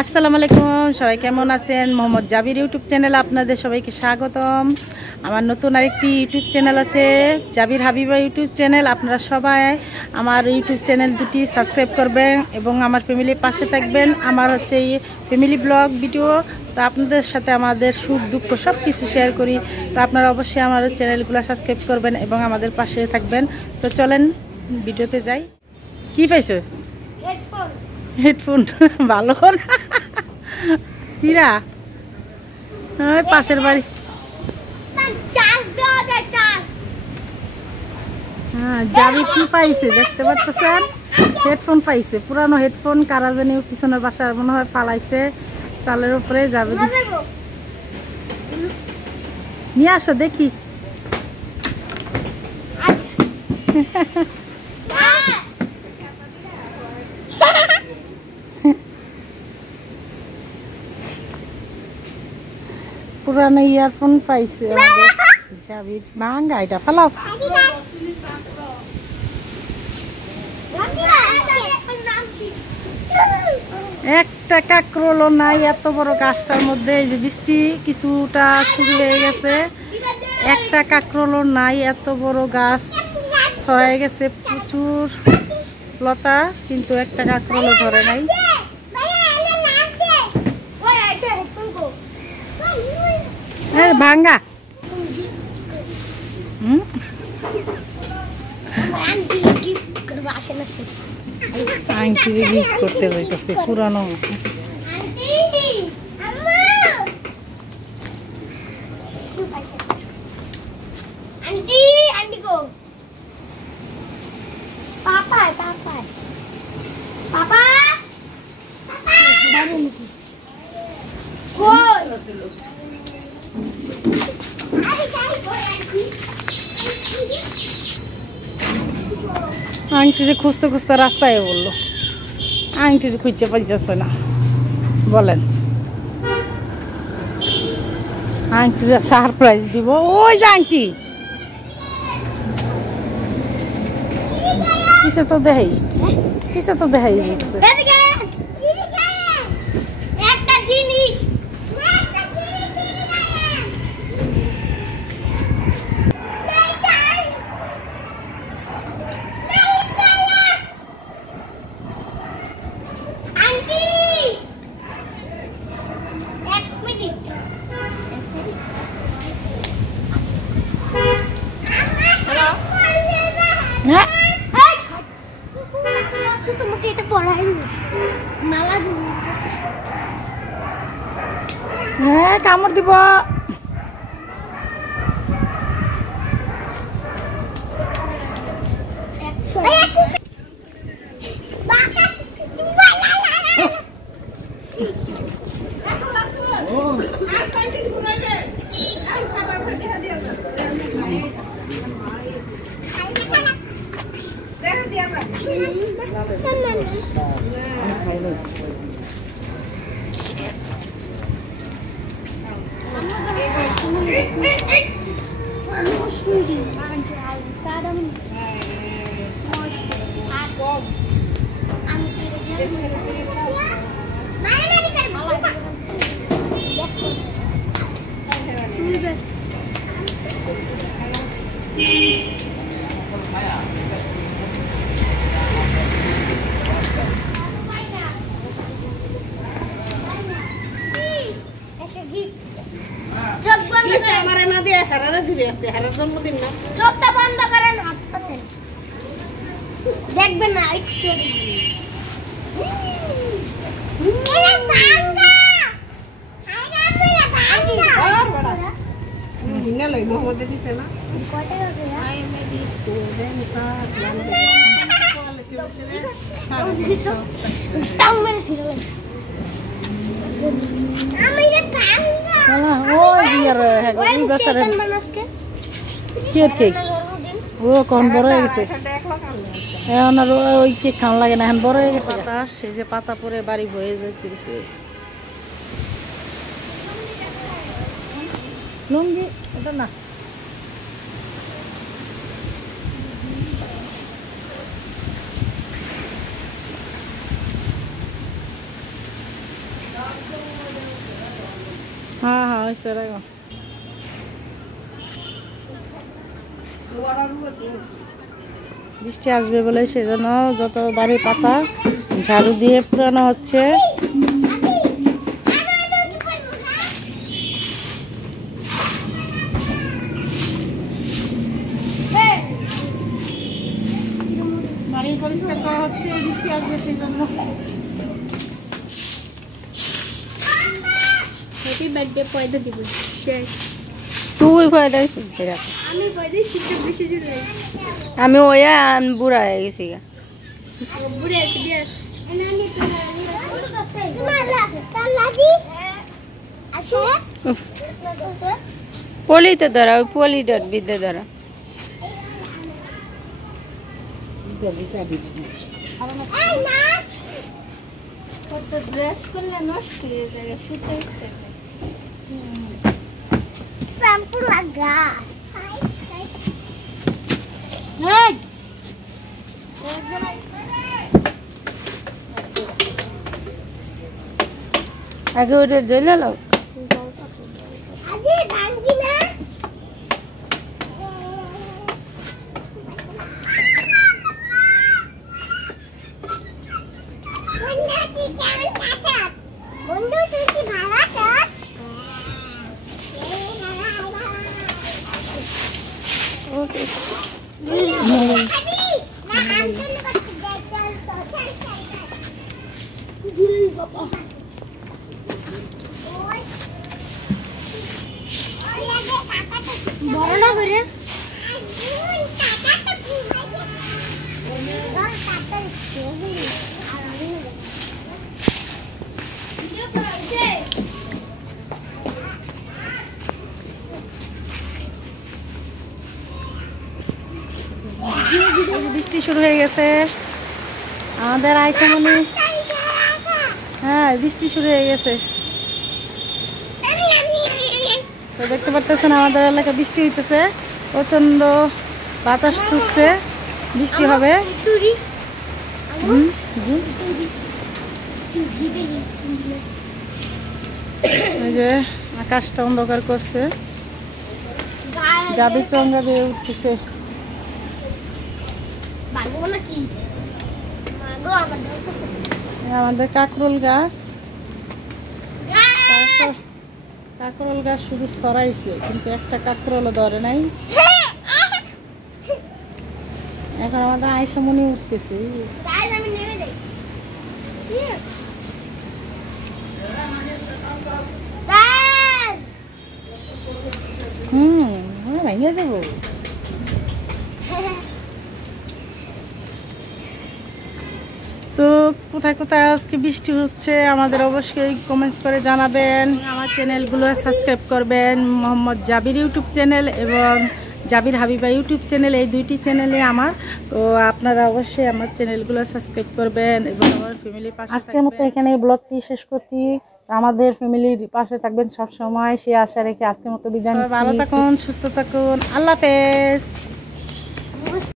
আসসালামু আলাইকুম, সবাই কেমন আছেন? মোহাম্মদ জাবির ইউটিউব চ্যানেলে আপনাদের সবাইকে স্বাগতম। আমার নতুন আরেকটি ইউটিউব চ্যানেল আছে, জাবির হাবিবা ইউটিউব চ্যানেল। আপনারা সবাই আমার ইউটিউব চ্যানেল দুটি সাবস্ক্রাইব করবেন এবং আমার ফ্যামিলির পাশে থাকবেন। আমার হচ্ছে এই ফ্যামিলি ব্লগ ভিডিও, তো আপনাদের সাথে আমাদের সুখ দুঃখ সব কিছু শেয়ার করি। তো আপনারা অবশ্যই আমার চ্যানেলগুলো সাবস্ক্রাইব করবেন এবং আমাদের পাশে থাকবেন। তো চলেন ভিডিওতে যাই। কি পাইছো? হেডফোন ভালো না সিরা, পাশের বাড়ি। হ্যাঁ, যাবি কি পাইছে দেখতে পাচ্ছেন? হেডফোন পাইছে, পুরানো হেডফোন। কারা জানি পিছনের বাসার মনে হয় ফালাইছে, চালের উপরে যাবে। নিয়ে আসো দেখি। পুরানো ইয়ারফোন পাইছে যাবি। ভাঙ্গা এটা ফালাও। একটা কাকরোলও নাই এত বড় গাছটার মধ্যে। এই যে বৃষ্টি কিছুটা শুরু হয়ে গেছে, একটা কাকরোলও নাই। এত বড় গাছ ছড়াই গেছে প্রচুর লতা, কিন্তু একটা কাকরোলও ধরে নাই। ভাঙ্গা আংটি গিফট করতে হইতেছে পুরানো। আংটিরে খুঁজতে খুঁজতে রাস্তায় বললো, আংটিরে খুঁজতে পাইতেছে না। বলেন আংটিরে সারপ্রাইজ দিব। ওই যে আংটি কিসে তো দেখাই, কিসে তো দেখাই হ্যাঁ, কামড় দিব। দেখবেন না একটু ও কোন বড় হয়ে গেছে এখন আর ওই কেক খাওয়া লাগে না, এখন বড় হয়ে গেছে। বাতাস সেই যে পাতা পরে বাড়ি হয়ে যাচ্ছে। লুঙ্গি ওটা না, হ্যাঁ হ্যাঁ হয়েছে রাখো। বৃষ্টি আসবে বলে সেজন্য যত বাড়ির পাতা ঝাড়ু দিয়ে পুরানো হচ্ছে। বাড়ি পরিষ্কার করা হচ্ছে, বৃষ্টি আসবে সেই জন্য। হ্যাপি বার্থডে পয়দা দিব শেষ। তুই পয়দা শিখতে রাখ, আমি পয়দা শিখতে বেশি জুড়ে আমি ওয়া বুড়া হয়ে গেছি গা। বুড়ে আছে বিয়াস পলিতে ধরা, ওই পলিটার বিদ্যে ধরা। ব্রাশ করলে নষ্ট হয়ে যাবে শুতে উঠতে শ্যাম্পু লাগা আগে ওটা জ্বলে লাও। আজি ভাঙবি না বন্ধু তুই কেমন আছিস? বন্ধু তুই কি ভালো আছিস? ওকে না আন্তরিক করতে যাই তো দিল বাবা বড় না করে বৃষ্টি শুরু হয়ে গেছে আমাদের আইসামনি। হ্যাঁ বৃষ্টি শুরু হয়ে গেছে, তো দেখতে পারতেছেন আমাদের এলাকায় বৃষ্টি হইতেছে, প্রচন্ড বাতাস ছুটছে, বৃষ্টি হবে। জি এই যে আকাশটা অন্ধকার করছে, যাবি চঙ্গা দিয়ে উঠতেছে। আমাদের কাকরোল গাছ, কাকরোল গাছ শুধু ছড়াইছে কিন্তু একটা কাকরোলও ধরে নাই। এখন আমাদের আইসামনি উঠতেছে। ভেঙে যাবো। তো কোথায় কোথায় আজকে বৃষ্টি হচ্ছে আমাদের অবশ্যই কমেন্টস করে জানাবেন। আমার চ্যানেলগুলো সাবস্ক্রাইব করবেন, মোহাম্মদ জাবির ইউটিউব চ্যানেল এবং জাবির হাবিবা ইউটিউব চ্যানেল, এই দুইটি চ্যানেলে আমার। তো আপনারা অবশ্যই আমার চ্যানেলগুলো সাবস্ক্রাইব করবেন এবং আমার ফ্যামিলির পাশে থাকবেন। আজকের মতো এখানে ব্লগটি শেষ করছি। আমাদের ফ্যামিলির পাশে থাকবেন সব সময়, সে আশা রেখে আজকের মতো বিদায় নিচ্ছি। ভালো থাকুন, সুস্থ থাকুন, আল্লাহ হাফেজ।